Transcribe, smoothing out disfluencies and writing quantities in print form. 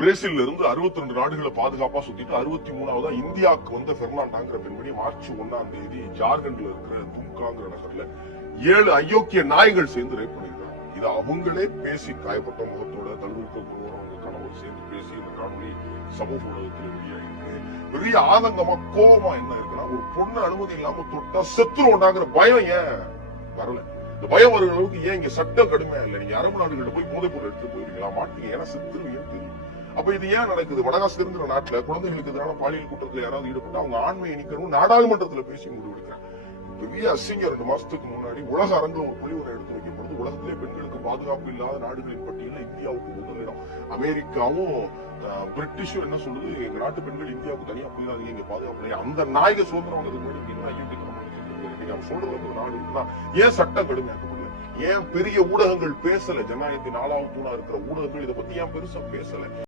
பிரேசில்ல இருந்து 62 நாடுகளை பாதுகாப்பா சுத்திட்டு 63ஆவதா இந்தியாவுக்கு வந்த பெர்னாண்டாங்கிற பெண்மணி மார்ச் 1ஆம் தேதி ஜார்க்கண்ட்ல இருக்கிற தும்காங்கிற நகர்ல 7 அயோக்கிய நாய்கள் சேர்ந்து ரேப் பண்ணிருக்காங்க. இது அவங்களே பேசி காயப்பட்ட முகத்தோட தழுவிக்க குருவரும் அவங்க கணவர் சேர்ந்து பேசி இந்த காணொலி சமூக ஊடகத்தில் வெளியாயிருக்கு. பெரிய ஆதங்கமா கோபமா என்ன இருக்குன்னா, ஒரு பொண்ணு அனுமதி இல்லாம தொட்டா செத்துருவோண்டாங்கிற பயம் ஏன் வரல? இந்த பயம் வருகிற அளவுக்கு ஏன் இங்க சட்டம் கடுமையா இல்லை? நீங்க அரபு நாடுகள்ட்ட போய் போதைப் பொருள் எடுத்து போயிருக்கீங்களா? மாட்டீங்க. ஏன்னா செத்துருவீங்கன்னு தெரியும். அப்ப இது ஏன் நடக்குது? மடகாஸ்கர்ங்கிற நாட்டுல குழந்தைகளுக்கு எதிரான பாலியல் குற்றத்துல யாராவது ஈடுபட்டு அவங்க ஆண்மையை நீக்கணும் நாடாளுமன்றத்துல பேசி முடிவெடுக்கிறாங்க. பெரிய அசிங்கம் 2 மாசத்துக்கு முன்னாடி உலக அரங்கில் ஒரு புள்ளிவரை எடுத்து வைக்கப்படுது. உலகத்திலே பெண்களுக்கு பாதுகாப்பு இல்லாத நாடுகளின் பட்டியலில் இந்தியாவுக்கு முதலிடம். அமெரிக்காவும் பிரிட்டிஷும் என்ன சொல்லுது, எங்க நாட்டு பெண்கள் இந்தியாவுக்கு தனியா போயிடாதீங்க, இங்க பாதுகாப்பு இல்லையா? அந்த நாயக சுதந்திரம் வந்ததுக்கு முன்னாடி என்ன ஐயோக்கியத்தனம் பண்ணிட்டு அவங்க சொல்றது ஒரு நாடு இருக்குன்னா ஏன் சட்டம் கடுமையாக்கப்படல? ஏன் பெரிய ஊடகங்கள் பேசல? ஜனநாயகத்தின் 4வது தூணா இருக்கிற ஊடகங்கள் இதை பத்தி ஏன் பெருசா பேசல?